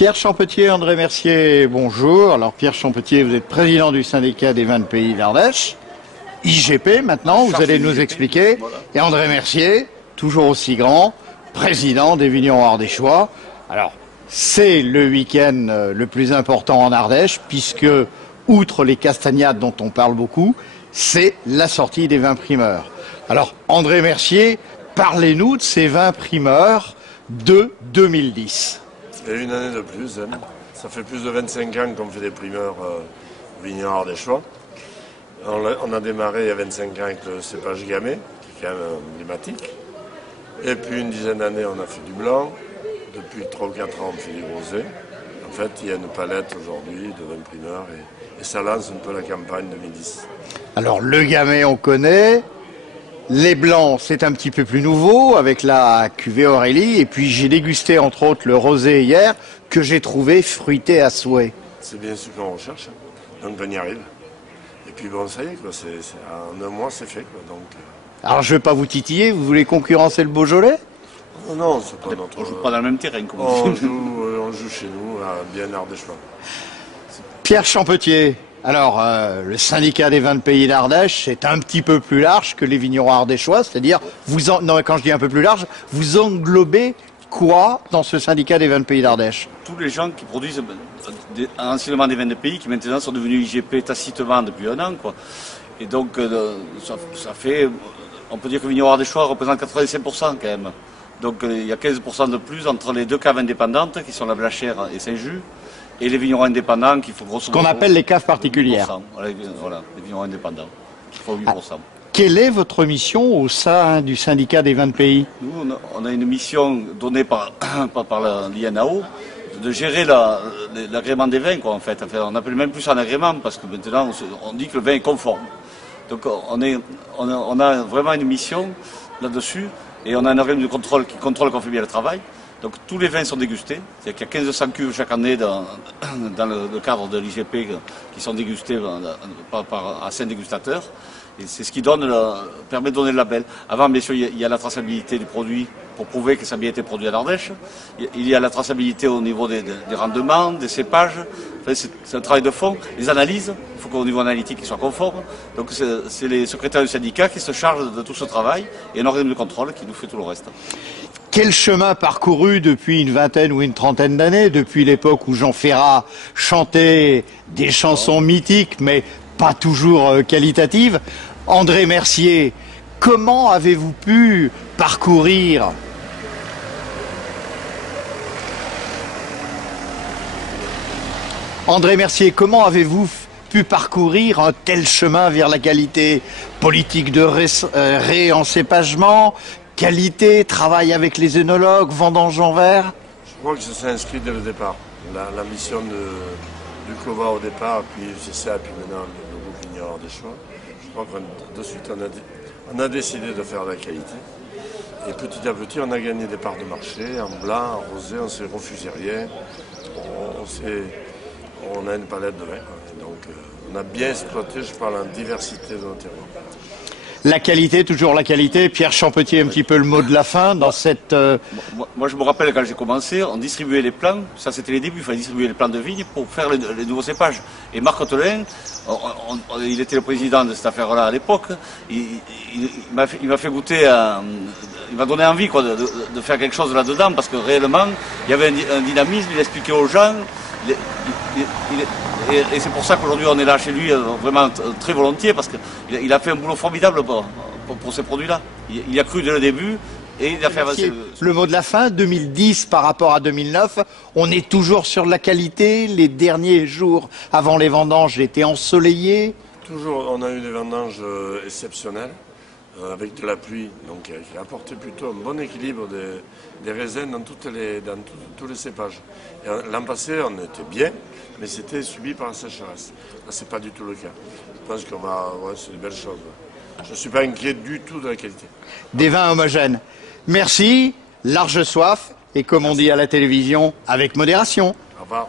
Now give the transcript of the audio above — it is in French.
Pierre Champetier, André Mercier, bonjour. Alors Pierre Champetier, vous êtes président du syndicat des vins de pays d'Ardèche, IGP maintenant, vous allez nous expliquer. Voilà. Et André Mercier, toujours aussi grand, président des vignerons ardéchois. Alors, c'est le week-end le plus important en Ardèche, puisque, outre les castagnades dont on parle beaucoup, c'est la sortie des vins primeurs. Alors, André Mercier, parlez-nous de ces vins primeurs de 2010. Et une année de plus, hein. Ça fait plus de 25 ans qu'on fait des primeurs vignerons ardéchois. On a démarré il y a 25 ans avec le cépage gamay, qui est quand même emblématique. Et puis une dizaine d'années, on a fait du blanc. Depuis 3 ou 4 ans, on fait du rosé. En fait, il y a une palette aujourd'hui de vins primeurs et ça lance un peu la campagne 2010. Alors, le gamay, on connaît. Les blancs, c'est un petit peu plus nouveau avec la cuvée Aurélie. Et puis, j'ai dégusté, entre autres, le rosé hier, que j'ai trouvé fruité à souhait. C'est bien ce qu'on recherche. Donc, on y arrive. Et puis, bon, ça y est, quoi. En un mois, c'est fait, quoi. Donc, Alors, je ne vais pas vous titiller. Vous voulez concurrencer le Beaujolais ? Non, c'est pas notre... On joue pas dans le même terrain, comme on joue chez nous, bien ardéchois. Pierre Champetier, alors le syndicat des vins de pays d'Ardèche, c'est un petit peu plus large que les vignerons ardéchois, c'est-à-dire, quand je dis un peu plus large, vous englobez quoi dans ce syndicat des vins de pays d'Ardèche? Tous les gens qui produisent anciennement des vins de pays, qui maintenant sont devenus IGP tacitement depuis un an, quoi. Et donc, ça fait, on peut dire que le vigneron ardéchois représente 85% quand même. Donc il y a 15% de plus entre les deux caves indépendantes qui sont la Blachère et Saint-Just et les vignerons indépendants qui font grosso modo... Qu'on appelle les caves particulières. Voilà, les vignerons indépendants qui font 8%. Quelle est votre mission au sein du syndicat des vins de pays? Nous, on a une mission donnée par l'INAO de gérer l'agrément des vins, quoi, en fait. Enfin, on appelle même plus un agrément parce que maintenant on dit que le vin est conforme. Donc on a vraiment une mission là-dessus. Et on a un organisme de contrôle qui contrôle qu'on fait bien le travail. Donc tous les vins sont dégustés. C'est-à-dire qu'il y a 1500 cuves chaque année dans le cadre de l'IGP qui sont dégustés à 5 dégustateurs. Et c'est ce qui permet de donner le label. Avant, bien sûr, il y a la traçabilité du produit pour prouver que ça a bien été produit à l'Ardèche. Il y a la traçabilité au niveau des rendements, des cépages. Enfin, c'est un travail de fond. Les analyses, il faut qu'au niveau analytique, ils soient conformes. Donc c'est les secrétaires du syndicat qui se chargent de tout ce travail et un organisme de contrôle qui nous fait tout le reste. Quel chemin parcouru depuis une vingtaine ou une trentaine d'années, depuis l'époque où Jean Ferrat chantait des chansons mythiques, mais pas toujours qualitatives. André Mercier, comment avez-vous pu parcourir André Mercier, comment avez-vous pu parcourir un tel chemin vers la qualité? Politique de réencépagement, qualité, travail avec les œnologues, vendange en verre? Je crois que ça s'est inscrit dès le départ. La mission du COVA au départ, puis c'est ça, puis maintenant le groupe vignerons ardéchois. Je crois que de suite on a décidé de faire de la qualité. Et petit à petit on a gagné des parts de marché, en blanc, en rosé, on s'est refusé rien. On a une palette de vins. Donc on a bien exploité, je parle en diversité de nos terroirs. La qualité, toujours la qualité. Pierre Champetier, un petit peu le mot de la fin dans cette... Moi, je me rappelle quand j'ai commencé, on distribuait les plants, ça c'était les débuts, il fallait distribuer les plants de vigne pour faire les nouveaux cépages. Et Marc Ottelin, il était le président de cette affaire-là à l'époque, il m'a fait goûter, il m'a donné envie quoi, de faire quelque chose là-dedans, parce que réellement, il y avait un dynamisme, il expliquait aux gens, et c'est pour ça qu'aujourd'hui on est là chez lui vraiment très volontiers parce qu'il a fait un boulot formidable pour ces produits-là. Il a cru dès le début et il a fait avancer. Le mot de la fin, 2010 par rapport à 2009, on est toujours sur la qualité. Les derniers jours avant les vendanges étaient ensoleillés. Toujours, on a eu des vendanges exceptionnelles avec de la pluie, donc qui a apporté plutôt un bon équilibre des raisins dans tous les cépages. L'an passé, on était bien, mais c'était subi par la sécheresse. Là, c'est pas du tout le cas. Je pense c'est une belle chose. Je ne suis pas inquiet du tout de la qualité. Des vins homogènes. Merci, large soif, et comme on dit à la télévision, avec modération. Au revoir.